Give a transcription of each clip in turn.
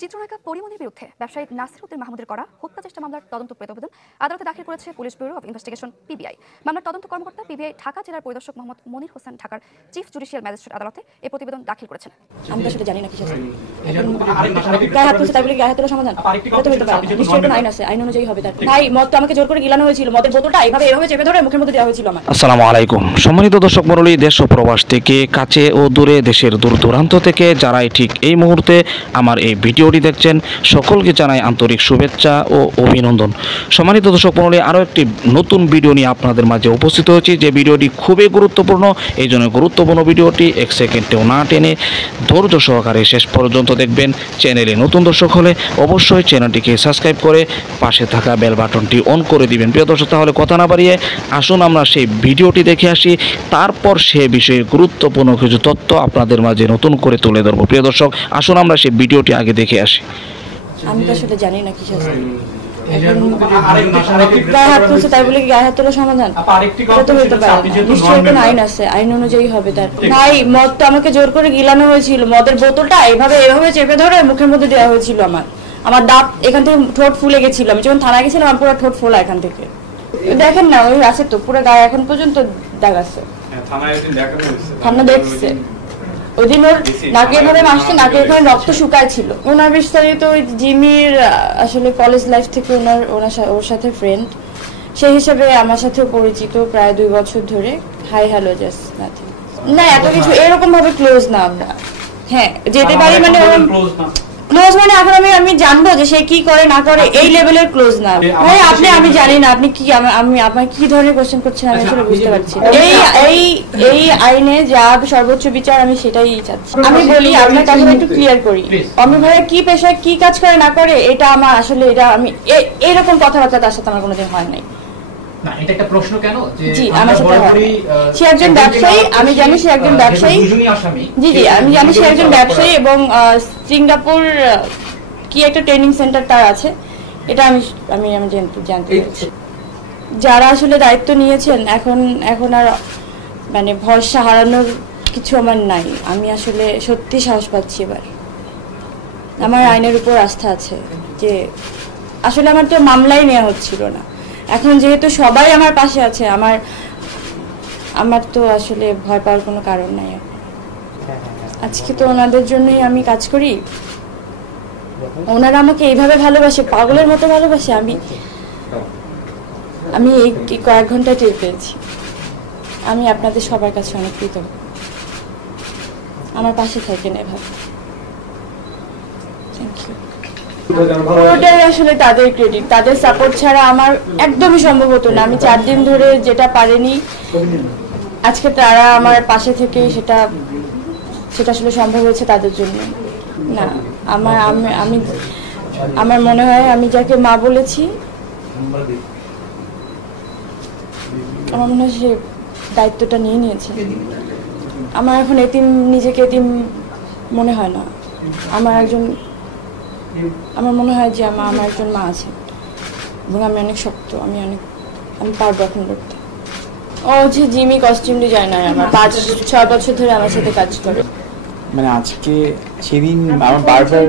চিত্রনায়িকা পরিমণির বিরুদ্ধে ব্যবসায়ী নাসির উদ্দিন মাহমুদের করা হত্যা চেষ্টা মামলার তদন্ত প্রতিবেদন আদালতে দাখিল করেছে police bureau of investigation PBI. মামলার তদন্ত কর্মকর্তা পিবিআই ঢাকা জেলার পরিদর্শক মোহাম্মদ মনির হোসেন ঢাকার চিফ জুডিশিয়াল ম্যাজিস্ট্রেট আদালতে এই প্রতিবেদন দাখিল করেছেন। আমি আসলে জানি না কি শাস্তি গায়ে হাত তুলছে তাই বলে গায়ে হাত তোলা সমাধান এটা তো হতে পারে না। নিশ্চয়ই কোনো আইন আছে, আইন অনুযায়ী হবে। তার ভাই মদ তো আমাকে জোর করে গিলানো হয়েছিল, মদের বোতলটা এভাবে চেপে ধরে মুখের মধ্যে দেওয়া হয়েছিল আমার। আসসালামু আলাইকুম সম্মানিত দর্শক মণ্ডলী, দেশ ও প্রবাস থেকে কাছে ও দূরে দেশের দূর দূরান্ত থেকে যারাই ঠিক এই মুহূর্তে আমার এই ভিডিওটি দেখছেন সকলকে জানাই আন্তরিক শুভেচ্ছা ও অভিনন্দন। সম্মানিত দর্শক মণ্ডলী, আরও একটি নতুন ভিডিও নিয়ে আপনাদের মাঝে উপস্থিত হয়েছি। যে ভিডিওটি খুবই গুরুত্বপূর্ণ, এই জন্য গুরুত্বপূর্ণ ভিডিওটি এক সেকেন্ডেও না টেনে ধৈর্য সহকারে শেষ পর্যন্ত দেখবেন। চ্যানেলে নতুন দর্শক হলে অবশ্যই চ্যানেলটিকে সাবস্ক্রাইব করে পাশে থাকা বেল বাটনটি অন করে দিবেন। প্রিয় দর্শক, তাহলে কথা না বাড়িয়ে আসুন আমরা সেই ভিডিওটি দেখে আসি, তারপর সে বিষয়ে গুরুত্বপূর্ণ কিছু তথ্য আপনাদের মাঝে নতুন করে তুলে ধরবো। প্রিয় দর্শক, আসুন আমরা সেই ভিডিওটি আগে দেখে আসি। আমি তো আসলে জানি না কি শাস্তি গায়ে হাত তুলছে তাই বলে গায়ে হাত তোলা সমাধান এটা তো হতে পারে না। নিশ্চয়ই কোনো আইন আছে, আইন অনুযায়ী হবে। তার ভাই মদ তো আমাকে জোর করে গিলানো হয়েছিল, মদের বোতলটা এভাবে চেপে ধরে মুখের মধ্যে দেওয়া হয়েছিল আমার দাঁত এখান থেকে ঠোঁট ফুলে গেছিল। আমি যখন থানায় গেছিলাম আমার পুরো ঠোঁট ফোলা এখান থেকে। দেখেন না, ওই আছে তো পুরো গায়ে এখন পর্যন্ত দাগ আছে। থানা দেখছে ওই দিন ওর নাকে এভাবে মাসছে, নাকে এখানে রক্ত শুকায় ছিল। ওনার বিস্তারিত ওই জিমির আসলে কলেজ লাইফ থেকে ওর সাথে ফ্রেন্ড, সেই হিসেবে আমার সাথেও পরিচিত প্রায় 2 বছর ধরে। Hi hello just nothing. না এত কিছু এরকম ভাবে ক্লোজ না আমরা। হ্যাঁ যেতে পারি মানে ক্লোজ মানে এখন আমি জানবো যে সে কি করে না করে এই লেভেলের ক্লোজ না ভাই। আমি জানি না আপনি কি আমি আপনার কি ধরনের কোশ্চেন করছেন আমি আসলে বুঝতে পারছি। এই আইনে যা সর্বোচ্চ বিচার আমি সেটাই চাচ্ছি। আমি বলি আপনার কথাটা একটু ক্লিয়ার করি। অমির ভাইয়া কি পেশায় কি কাজ করে না করে এটা আমার আসলে এটা আমি এরকম কথাবার্তা তার সাথে আমার কোনোদিন হয় নাই। না এটা একটা প্রশ্ন কেন যে জি আমার সাথে সে একজন ব্যবসায়ী, আমি জানি সে একজন ব্যবসায়ী। জি আমি জানি সে একজন ব্যবসায়ী এবং সিঙ্গাপুর কি একটা ট্রেনিং সেন্টার তার আছে, এটা আমি জানতে পেরেছি। যারা আসলে দায়িত্ব নিয়েছেন এখন আর মানে ভরসা হারানোর কিছু আমার নাই। আমি আসলে সত্যি সাহস পাচ্ছি এবার। আমার আইনের উপর আস্থা আছে যে আসলে আমার তো মামলাই নেওয়া হচ্ছিল না। এখন যেহেতু সবাই আমার পাশে আছে, আমার তো আসলে ভয় পাওয়ার কোনো কারণ নাই। আজকে তো ওনাদের জন্যই আমি কাজ করি। ওনারা আমাকে এইভাবে ভালোবাসে, পাগলের মতো ভালোবাসে। আমি এই কয়েক ঘন্টা টের পেয়েছি। আমি আপনাদের সবার কাছে অনেক কৃতজ্ঞ। আমার পাশে থাকেন এভাবে। Thank you. পুরোটাই আসলে তাদের ক্রেডিট, তাদের সাপোর্ট ছাড়া আমার একদমই সম্ভব হতো না। আমি 4 দিন ধরে যেটা পারিনি আজকে তারা আমার পাশে থেকে সেটা আসলে সম্ভব হয়েছে তাদের জন্য। না আমার মনে হয় আমি যাকে মা বলেছি আমার মনে হয় সে দায়িত্বটা নিয়ে নিয়েছে। আমার এখন নিজেকে এতিম মনে হয় না। আমার মনে হয় যে আমার একজন মা আছে এবং আমি অনেক শক্ত। আমি পারবো এখন করতে। ও যে জিমি কস্টিউম ডিজাইনার, আমার 5-6 বছর ধরে আমার সাথে কাজ করে। মানে আজকে সেদিন আমার বারবার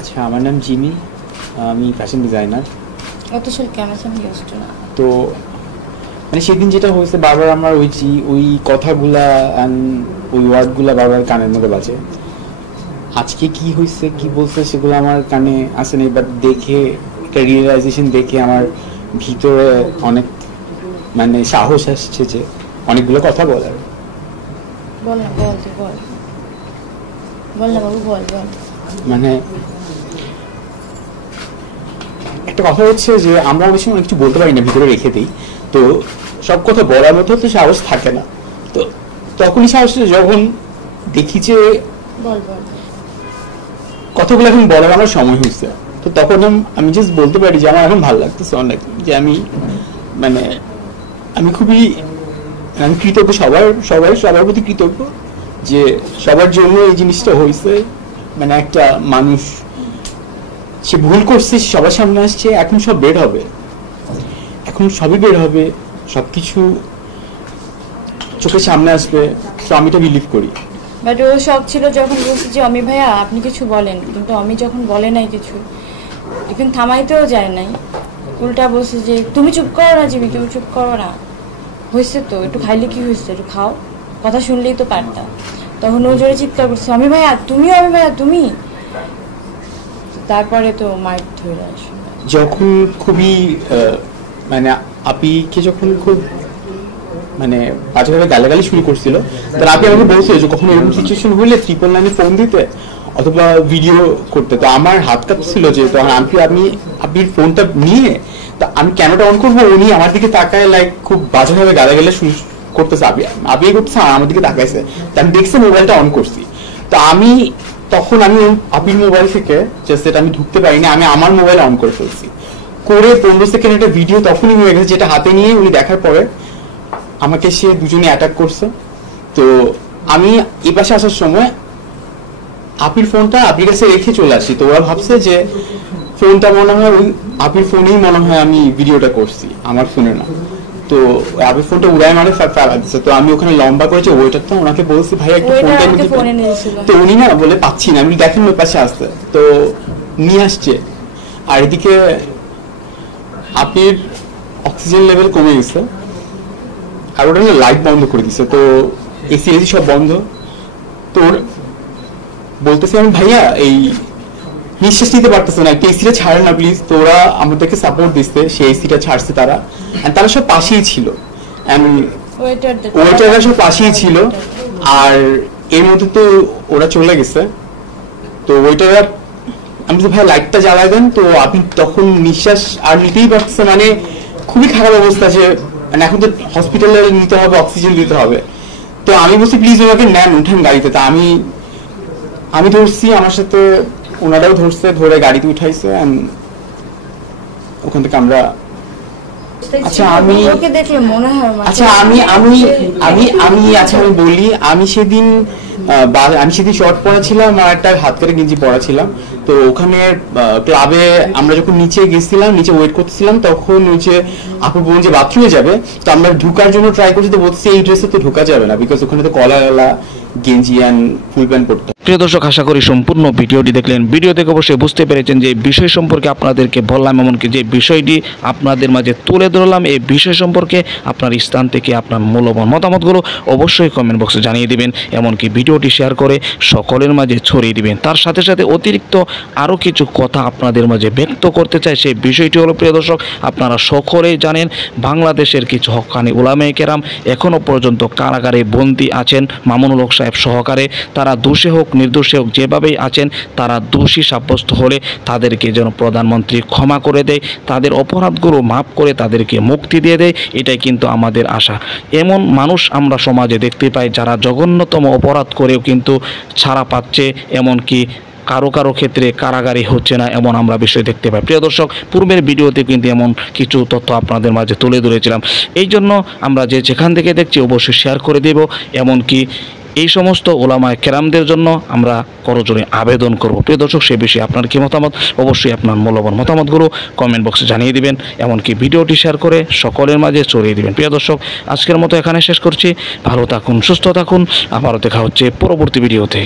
আচ্ছা আমার নাম জিমি, আমি ফ্যাশন ডিজাইনার। তো মানে সেদিন যেটা হয়েছে বারবার আমার ওই কথাগুলা ওই ওয়ার্ডগুলা বারবার কানের মধ্যে বাজে। আজকে কি হয়েছে কি বলছে সেগুলো আমার কানে আসে না, বাট দেখে একটা রিয়েলাইজেশন দেখে আমার ভিতরে অনেক মানে সাহস আসছে যে অনেকগুলো কথা বলার। মানে একটা কথা হচ্ছে যে আমরা অনেক সময় কিছু বলতে পারি না, ভিতরে রেখে দিই। তো সব কথা বলার মতো তো সাহস থাকে না। তো তখনই সাহসটা যখন দেখি যে কথাগুলো এখন বলার আমার সময় হয়েছে, তো তখন আমি জাস্ট বলতে পারি যে আমার এখন ভালো লাগতেছে অনেক, যে আমি খুবই কৃতজ্ঞ সবার প্রতি কৃতজ্ঞ যে সবার জন্য এই জিনিসটা হয়েছে। মানে একটা মানুষ সে ভুল করছে, সবার সামনে আসছে, এখন সব বের হবে, এখন সবই বের হবে, সবকিছু চোখের সামনে আসবে। তো আমি এটা বিলিভ করি। বাট ও শখ ছিল যখন বলছি যে অমি ভাইয়া আপনি কিছু বলেন, কিন্তু অমি যখন বলে নাই কিছু, এখন থামাইতেও যায় নাই, উল্টা বলছে যে তুমি চুপ করো না জিমি, তুমি চুপ করো না, হয়েছে তো একটু খাইলে কি হয়েছে, একটু খাও, কথা শুনলেই তো পারতাম। তখন ও জোরে চিৎকার করছে অমি ভাইয়া তুমি, অমি ভাইয়া তুমি। তারপরে তো মাইক ধরে আসে যখন খুবই মানে আপিকে যখন খুব মানে বাজেভাবে গালাগালি শুরু করছিল, তার আপনি আমাকে বলছিল যে কখনো এরকম সিচুয়েশন হলে 999 ফোন দিতে অথবা ভিডিও করতে। তো আমার হাত কাঁপছিল যে তখন আমি আপনির ফোনটা নিয়ে তা আমি ক্যামেরাটা অন করবো, উনি আমার দিকে তাকায় লাইক খুব বাজেভাবে গালাগালি শুরু করতেছে, আপনি করতেছে আর আমার দিকে তাকাইছে। তা আমি দেখছি মোবাইলটা অন করছি, তো তখন আমি আপির মোবাইল থেকে জাস্ট এটা আমি ঢুকতে পারিনি, আমি আমার মোবাইল অন করে ফেলছি, করে 15 সেকেন্ড একটা ভিডিও তখনই হয়ে গেছে, যেটা হাতে নিয়ে উনি দেখার পরে আমাকে সে দুজনে অ্যাটাক করছে। তো আমি এই পাশে আসার সময় আপির ফোনটা আপির কাছে রেখে চলে আসি, তো ওরা ভাবছে যে ফোনটা মনে হয় ওই আপির ফোনেই মনে হয় আমি ভিডিওটা করছি, আমার ফোনে না। তো আপির ফোনটা উড়ায় মানে ফেলা দিচ্ছে। তো আমি ওখানে লম্বা করেছি ওয়েটার, তো ওনাকে বলছি ভাই একটু ফোনটা নিয়ে, তো উনি না বলে পাচ্ছি না, আমি দেখেন ওই পাশে আসতে, তো নিয়ে আসছে। আর এদিকে আপির অক্সিজেন লেভেল কমে গেছে, আর ওটা লাইট বন্ধ করে দিচ্ছে, তো এসি সব বন্ধ। তো বলতেছি আমি ভাইয়া এই নিঃশ্বাস নিতে পারতেছে না, একটু এসিটা ছাড়ে না প্লিজ। তো ওরা আমাদেরকে সাপোর্ট দিচ্ছে, সেই এসিটা ছাড়ছে তারা, তারা সব পাশেই ছিল, ওয়েটাররা সব পাশেই ছিল। আর এর মধ্যে তো ওরা চলে গেছে, তো ওয়েটাররা আমি তো ভাই লাইটটা জ্বালাই দেন, তো আপনি তখন নিঃশ্বাস আর নিতেই পারতেছে, মানে খুবই খারাপ অবস্থা, যে মানে এখন তো হসপিটালে নিতে হবে, অক্সিজেন দিতে হবে। তো আমি বলছি প্লিজ ওনাকে নেন, উঠেন গাড়িতে। তা আমি ধরছি, আমার সাথে ওনারাও ধরছে, ধরে গাড়িতে উঠাইছে, ওখান থেকে আমরা আচ্ছা আমি বলি, আমি সেদিন শর্ট পরা ছিলাম আর একটা হাত কাটা গেঞ্জি পরা ছিলাম। তো ওখানে ক্লাবে আমরা যখন নিচে গেছিলাম, নিচে ওয়েট করতেছিলাম, তখন ওই যে আপু বোন যে বাথরুমে যাবে, তো আমরা ঢুকার জন্য ট্রাই করছি, তো বলছি এই ড্রেসে তো ঢুকা যাবে না, বিকজ ওখানে তো কলার গেঞ্জি এন্ড ফুল প্যান্ট পরতে। প্রিয় দর্শক, আশা করি সম্পূর্ণ ভিডিওটি দেখলেন। ভিডিও থেকে অবশ্যই বুঝতে পেরেছেন যে বিষয় সম্পর্কে আপনাদেরকে বললাম, এমনকি যে বিষয়টি আপনাদের মাঝে তুলে ধরলাম, এই বিষয় সম্পর্কে আপনার স্থান থেকে আপনার মূল্যবান মতামতগুলো অবশ্যই কমেন্ট বক্সে জানিয়ে দিবেন, এমনকি ভিডিওটি শেয়ার করে সকলের মাঝে ছড়িয়ে দিবেন। তার সাথে সাথে অতিরিক্ত আরও কিছু কথা আপনাদের মাঝে ব্যক্ত করতে চাই। সেই বিষয়টি হলো, প্রিয় দর্শক, আপনারা সকলেই জানেন বাংলাদেশের কিছু হক্কানি উলামায়ে কেরাম এখনও পর্যন্ত কারাগারে বন্দী আছেন, মামুনুল হক সাহেব সহকারে। তারা দোষী হোক নির্দোষী হোক, যেভাবেই আছেন, তারা দোষী সাব্যস্ত হলে তাদেরকে যেন প্রধানমন্ত্রী ক্ষমা করে দেয়, তাদের অপরাধগুলো মাফ করে তাদেরকে মুক্তি দিয়ে দেয়, এটাই কিন্তু আমাদের আশা। এমন মানুষ আমরা সমাজে দেখতে পাই যারা জঘন্যতম অপরাধ করেও কিন্তু ছাড়া পাচ্ছে, এমনকি কারো ক্ষেত্রে কারাগারি হচ্ছে না, এমন আমরা বিষয় দেখতে পাই। প্রিয় দর্শক, পূর্বের ভিডিওতে কিন্তু এমন কিছু তথ্য আপনাদের মাঝে তুলে ধরেছিলাম। এই জন্য আমরা যেখান থেকে দেখছি অবশ্যই শেয়ার করে দেব, এমনকি এই সমস্ত ওলামায়ে কেরামদের জন্য আমরা করজোড়ে আবেদন করব। প্রিয় দর্শক, সে বিষয়ে আপনার কি মতামত, অবশ্যই আপনার মূল্যবান মতামতগুলো কমেন্ট বক্সে জানিয়ে দিবেন, এমনকি ভিডিওটি শেয়ার করে সকলের মাঝে ছড়িয়ে দিবেন। প্রিয় দর্শক, আজকের মতো এখানে শেষ করছি। ভালো থাকুন, সুস্থ থাকুন, আবারও দেখা হচ্ছে পরবর্তী ভিডিওতে।